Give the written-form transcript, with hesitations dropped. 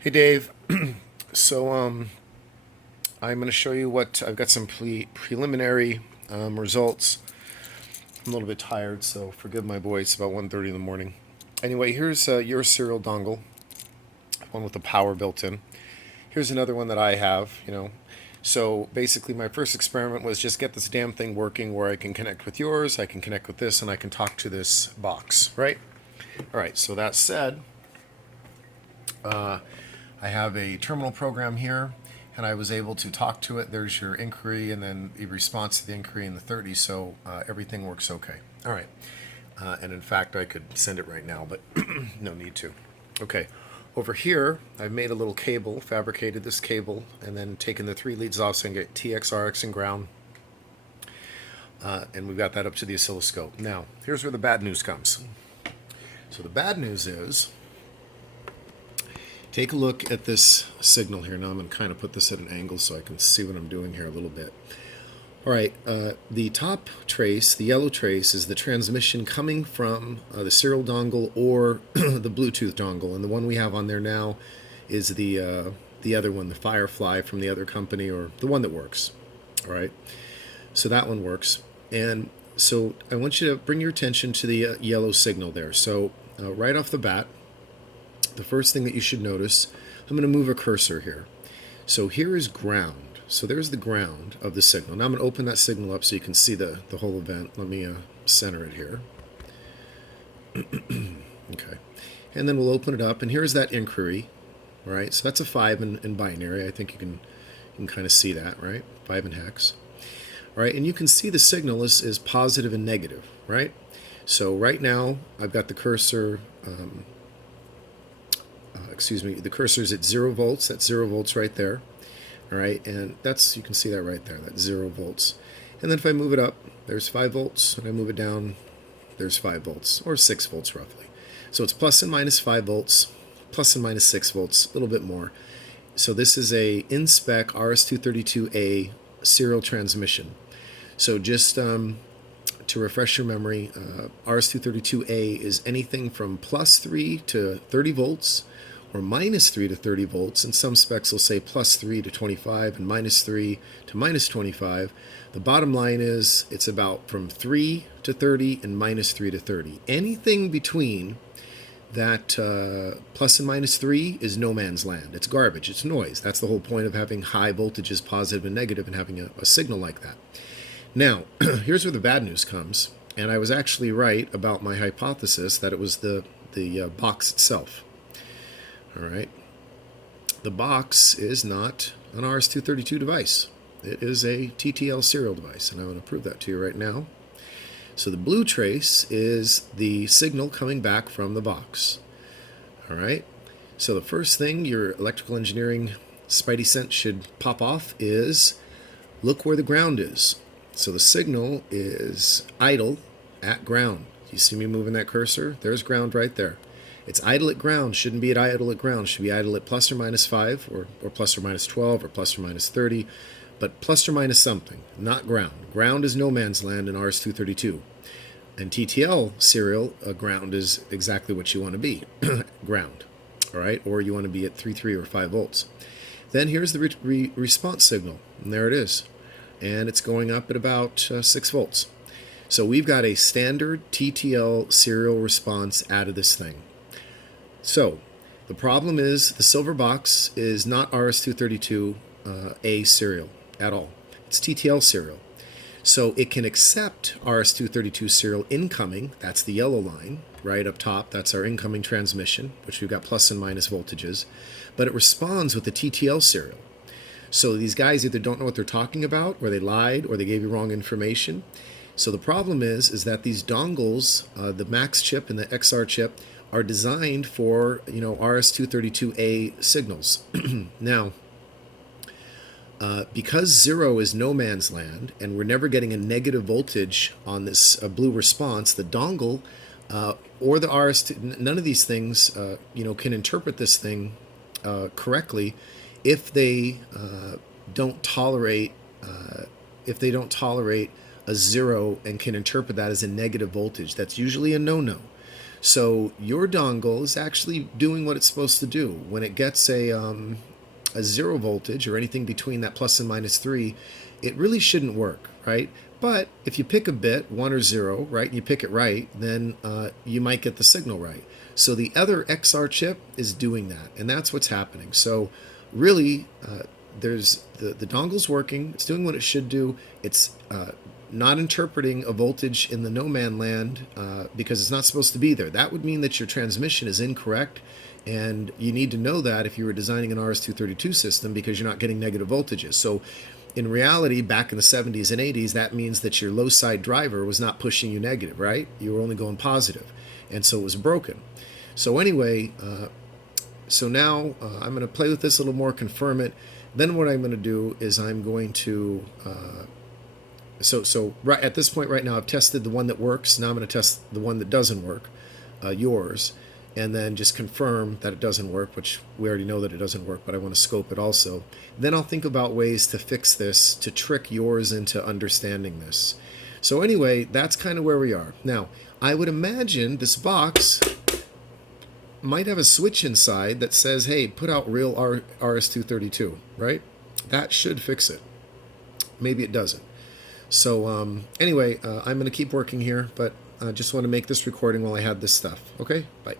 Hey Dave, so I'm going to show you what I've got some preliminary results. I'm a little bit tired, so forgive my voice. About 1:30 in the morning. Anyway, here's your serial dongle, one with the power built in. Here's another one that I have. So basically, my first experiment was just get this damn thing working, where I can connect with yours, I can connect with this, and I can talk to this box, right? All right. So that said, I have a terminal program here, and I was able to talk to it. There's your inquiry, and then the response to the inquiry in the 30, so everything works okay. All right. And in fact, I could send it right now, but no need to. Okay. Over here, I've made a little cable, fabricated this cable, and then taken the 3 leads off so I can get TX, RX, and ground. And we've got that up to the oscilloscope. Now, here's where the bad news comes. So the bad news is, take a look at this signal here. Now I'm going to kind of put this at an angle so I can see what I'm doing here a little bit. All right, the top trace, the yellow trace, is the transmission coming from the serial dongle or the Bluetooth dongle, and the one we have on there now is the other one, the Firefly from the other company, or the one that works. All right, so that one works, and so I want you to bring your attention to the yellow signal there. So right off the bat, the first thing that you should notice, I'm going to move a cursor here. So here is ground. So there's the ground of the signal. Now I'm going to open that signal up so you can see the whole event. Let me center it here. Okay. And then we'll open it up, and here's that inquiry. All right, so that's a 5 in binary. I think you can kind of see that, right? 5 in hex. All right, and you can see the signal is positive and negative, right? So right now I've got the cursor, the cursor is at 0 volts. That's 0 volts right there. All right, and you can see that right there, that's 0 volts. And then if I move it up, there's 5 volts, and I move it down, there's 5 volts, or 6 volts roughly. So it's plus and minus 5 volts, plus and minus 6 volts, a little bit more. So this is a in-spec RS-232A serial transmission. So just to refresh your memory, RS-232A is anything from plus 3 to 30 volts, or minus 3 to 30 volts, and some specs will say plus 3 to 25 and minus 3 to minus 25. The bottom line is it's about from 3 to 30 and minus 3 to 30. Anything between that plus and minus 3 is no man's land. It's garbage. It's noise. That's the whole point of having high voltages, positive and negative, and having a signal like that. Now, here's where the bad news comes, and I was actually right about my hypothesis that it was the box itself. All right, the box is not an RS-232 device. It is a TTL serial device, and I'm going to prove that to you right now. So the blue trace is the signal coming back from the box. All right, so the first thing your electrical engineering spidey sense should pop off is look where the ground is. So the signal is idle at ground. You see me moving that cursor? There's ground right there. It's idle at ground, shouldn't be at idle at ground. It should be idle at plus or minus 5, or plus or minus 12, or plus or minus 30, but plus or minus something, not ground. Ground is no man's land in RS-232. And TTL serial, ground is exactly what you want to be, ground, all right? Or you want to be at 3 or 5 volts. Then here's the response signal, and there it is. And it's going up at about 6 volts. So we've got a standard TTL serial response out of this thing. So the problem is the silver box is not RS-232A serial at all. It's TTL serial. So it can accept RS-232 serial incoming, that's the yellow line, right up top, that's our incoming transmission, which we've got plus and minus voltages, but it responds with the TTL serial. So these guys either don't know what they're talking about, or they lied, or they gave you wrong information. So the problem is that these dongles, the Max chip and the XR chip, are designed for, RS-232A signals. Now, because 0 is no man's land, and we're never getting a negative voltage on this blue response, the dongle or the none of these things, can interpret this thing correctly if they don't tolerate a 0 and can interpret that as a negative voltage. That's usually a no-no. So your dongle is actually doing what it's supposed to do. When it gets a 0 voltage or anything between that plus and minus 3, it really shouldn't work, right? But if you pick a bit, 1 or 0, right, and you pick it right, then you might get the signal right. So the other XR chip is doing that, and that's what's happening. So really, there's the dongle's working. It's doing what it should do. It's not interpreting a voltage in the no man land because it's not supposed to be there. That would mean that your transmission is incorrect, and you need to know that if you were designing an RS-232 system, because you're not getting negative voltages. So in reality, back in the 70s and 80s, that means that your low side driver was not pushing you negative, right? You were only going positive, and so it was broken. So anyway, so now I'm going to play with this a little more, confirm it. Then what I'm going to do is I'm going to so right at this point right now, I've tested the one that works. Now I'm going to test the one that doesn't work, yours, and then just confirm that it doesn't work, which we already know that it doesn't work, but I want to scope it also. Then I'll think about ways to fix this, to trick yours into understanding this. So anyway, that's kind of where we are. Now, I would imagine this box might have a switch inside that says, hey, put out real RS-232, right? That should fix it. Maybe it doesn't. So anyway, I'm going to keep working here, but I just want to make this recording while I had this stuff. Okay, bye.